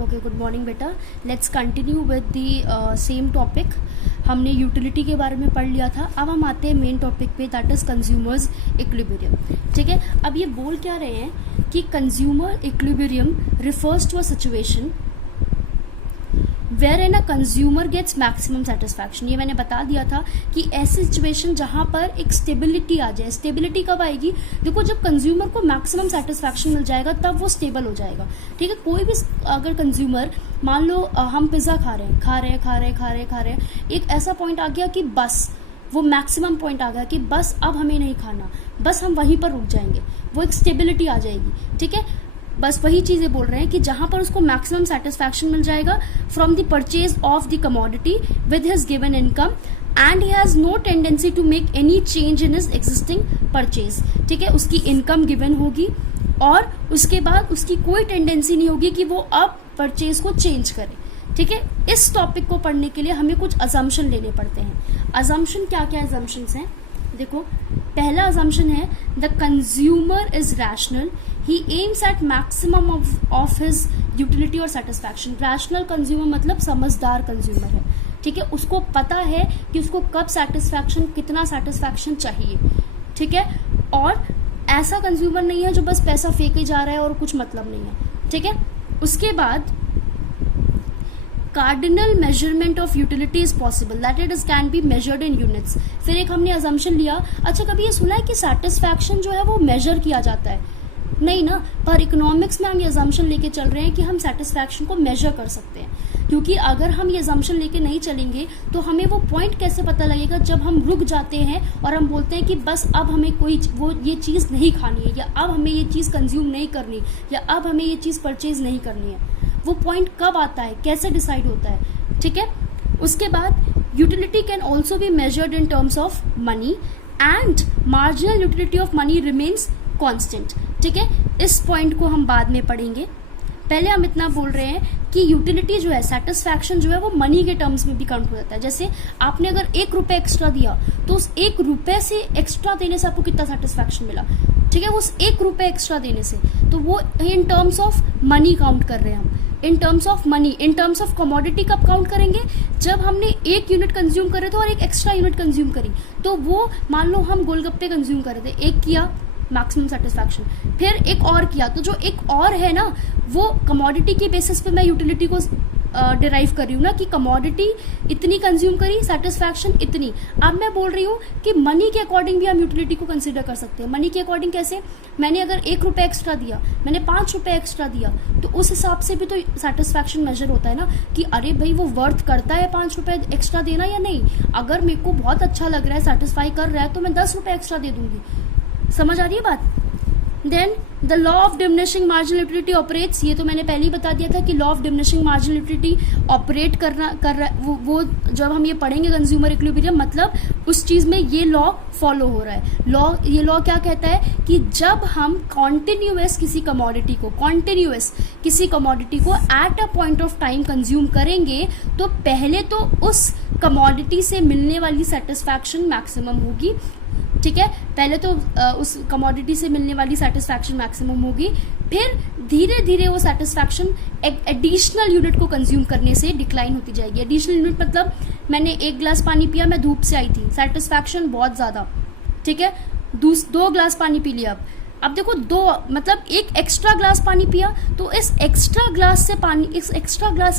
Okay, good morning बेटा। Let's continue with the same topic. हमने utility के बारे में पढ़ लिया था। अब हम आते हैं मेन टॉपिक पे, दैट इज कंज्यूमर्स इक्विलिब्रियम। ठीक है, अब ये बोल क्या रहे हैं कि consumer equilibrium refers to a situation where an a consumer gets maximum satisfaction. ये मैंने बता दिया था कि ऐसी सिचुएशन जहां पर एक स्टेबिलिटी आ जाए। स्टेबिलिटी कब आएगी? देखो, जब कंज्यूमर को मैक्सिमम सेटिस्फैक्शन मिल जाएगा तब वो स्टेबल हो जाएगा। ठीक है, कोई भी अगर कंज्यूमर, मान लो हम पिज्ज़ा खा रहे हैं, एक ऐसा पॉइंट आ गया कि बस वो मैक्सिमम पॉइंट आ गया कि बस अब हमें नहीं खाना, बस हम वहीं पर रुक जाएंगे, वो एक स्टेबिलिटी आ जाएगी। ठीक है, बस वही चीजें बोल रहे हैं कि जहां पर उसको मैक्सिमम सेटिस्फैक्शन मिल जाएगा from the purchase of the commodity with his given income and he has no tendency to make any change in his existing purchase. ठीक है, उसकी इनकम गिवन होगी और उसके बाद उसकी कोई टेंडेंसी नहीं होगी कि वो अब परचेज को चेंज करे। ठीक है, इस टॉपिक को पढ़ने के लिए हमें कुछ अजम्पशन लेने पड़ते हैं। अजम्पशन क्या क्या अजम्पशंस हैं? देखो, पहला अजम्पशन है the consumer is rational, he aims at maximum of his utility और सेटिस्फैक्शन। रैशनल कंज्यूमर मतलब समझदार कंज्यूमर है। ठीक है, उसको पता है कि उसको कब सेटिस्फैक्शन, कितना सेटिस्फैक्शन चाहिए। ठीक है, और ऐसा कंज्यूमर नहीं है जो बस पैसा फेंके जा रहा है और कुछ मतलब नहीं है। ठीक है, उसके बाद cardinal measurement of utility is possible, that it is can be measured in units. फिर एक हमने अजम्पशन लिया, अच्छा कभी ये सुना है कि सेटिस्फैक्शन जो है वो मेजर किया जाता है? नहीं ना, पर इकोनॉमिक्स में हम ये अजम्पशन लेके चल रहे हैं कि हम सेटिस्फैक्शन को मेजर कर सकते हैं। क्योंकि अगर हम ये अजम्पशन लेके नहीं चलेंगे तो हमें वो पॉइंट कैसे पता लगेगा जब हम रुक जाते हैं और हम बोलते हैं कि बस अब हमें कोई वो ये चीज़ नहीं खानी है, या अब हमें ये चीज़ कंज्यूम नहीं करनी, या अब हमें ये चीज़ परचेज नहीं करनी है। वो पॉइंट कब आता है, कैसे डिसाइड होता है? ठीक है, उसके बाद utility can also be measured in terms of money and marginal utility of money remains constant. ठीक है, इस पॉइंट को हम बाद में पढ़ेंगे। पहले हम इतना बोल रहे हैं कि यूटिलिटी जो है, सेटिस्फैक्शन जो है वो मनी के टर्म्स में भी काउंट हो जाता है। जैसे आपने अगर 1 रुपये एक्स्ट्रा दिया तो उस 1 रुपये से एक्स्ट्रा देने से आपको कितना सेटिस्फैक्शन मिला? ठीक है, उस 1 रुपये एक्स्ट्रा देने से, तो वो in terms of money count कर रहे हैं हम। In terms of money, in terms of commodity कब काउंट करेंगे? जब हमने 1 यूनिट कंज्यूम करे थे और एक एक्स्ट्रा यूनिट कंज्यूम करी, तो वो मान लो हम गोलगप्पे कंज्यूम करे थे, एक किया मैक्सिमम सेटिस्फैक्शन, फिर एक और किया, तो जो एक और है ना वो कमोडिटी के बेसिस पे मैं यूटिलिटी को डिराइव कर रही हूँ ना, कि कमोडिटी इतनी कंज्यूम करी, सेटिस्फैक्शन इतनी। अब मैं बोल रही हूँ कि मनी के अकॉर्डिंग भी हम यूटिलिटी को कंसिडर कर सकते हैं। मनी के अकॉर्डिंग कैसे? मैंने अगर 1 रुपये एक्स्ट्रा दिया, मैंने 5 रुपये एक्स्ट्रा दिया, तो उस हिसाब से भी तो सेटिस्फैक्शन मेजर होता है ना, कि अरे भाई वो वर्थ करता है 5 रुपये एक्स्ट्रा देना या नहीं। अगर मेरे को बहुत अच्छा लग रहा है, सेटिस्फाई कर रहा है, तो मैं 10 रुपये एक्स्ट्रा दे दूंगी। समझ आ रही है बात? Then the law of diminishing marginal utility operates, ये तो मैंने पहले ही बता दिया था कि law of diminishing marginal utility operate कर रहा वो जब हम ये पढ़ेंगे कंज्यूमर इक्विलिब्रियम, मतलब उस चीज़ में ये लॉ फॉलो हो रहा है। ये लॉ क्या कहता है कि जब हम कॉन्टिन्यूअस किसी कमोडिटी को at a point of time consume करेंगे, तो पहले तो उस कमोडिटी से मिलने वाली सेटिस्फैक्शन मैक्सिमम होगी। ठीक है, पहले तो उस कमोडिटी से मिलने वाली सेटिस्फैक्शन मैक्सिमम होगी, फिर धीरे धीरे वो सेटिस्फैक्शन एडिशनल यूनिट को कंज्यूम करने से डिक्लाइन होती जाएगी। एडिशनल यूनिट मतलब मैंने 1 गिलास पानी पिया, मैं धूप से आई थी, सेटिस्फैक्शन बहुत ज़्यादा। ठीक है, 2 गिलास पानी पी लिया। अब देखो, 2 मतलब 1 एक्स्ट्रा ग्लास पानी पिया, तो इस एक्स्ट्रा ग्लास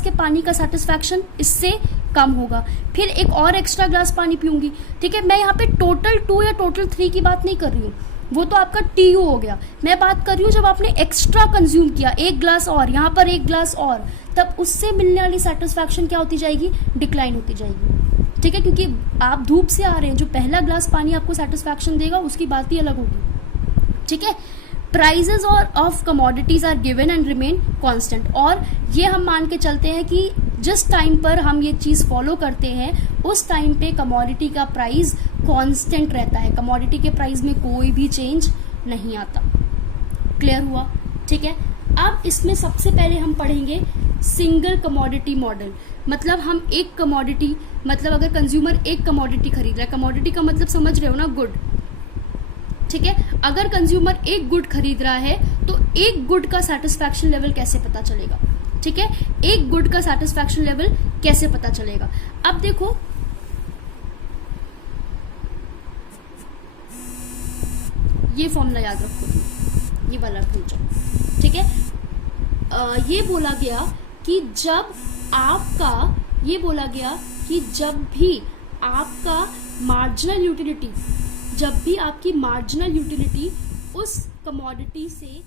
के पानी का सेटिस्फैक्शन इससे कम होगा। फिर एक और एक्स्ट्रा ग्लास पानी पीऊंगी। ठीक है, मैं यहाँ पे टोटल 2 या टोटल 3 की बात नहीं कर रही हूँ, वो तो आपका TU हो गया। मैं बात कर रही हूँ जब आपने एक्स्ट्रा कंज्यूम किया, 1 ग्लास और, यहाँ पर 1 ग्लास और, तब उससे मिलने वाली सेटिस्फैक्शन क्या होती जाएगी? डिक्लाइन होती जाएगी। ठीक है, क्योंकि आप धूप से आ रहे हैं, जो पहला ग्लास पानी आपको सेटिस्फैक्शन देगा उसकी बात ही अलग होगी। ठीक है, प्राइजेज और of commodities are given and remain constant, और ये हम मान के चलते हैं कि जिस टाइम पर हम ये चीज़ फॉलो करते हैं उस टाइम पे कमोडिटी का प्राइस कांस्टेंट रहता है। कमोडिटी के प्राइस में कोई भी चेंज नहीं आता। क्लियर हुआ? ठीक है, अब इसमें सबसे पहले हम पढ़ेंगे सिंगल कमोडिटी मॉडल। मतलब हम एक कमोडिटी, मतलब अगर कंज्यूमर एक कमोडिटी खरीद रहा है, कमोडिटी का मतलब समझ रहे हो ना, गुड। ठीक है, अगर कंज्यूमर एक गुड खरीद रहा है तो एक गुड का सेटिस्फैक्शन लेवल कैसे पता चलेगा? ठीक है, एक गुड का सेटिस्फैक्शन लेवल कैसे पता चलेगा? अब देखो, ये फॉर्मूला याद रखो, ये वाला भूल जाओ, ठीक है। ये बोला गया कि जब भी आपका मार्जिनल यूटिलिटी, जब भी आपकी मार्जिनल यूटिलिटी उस कमोडिटी से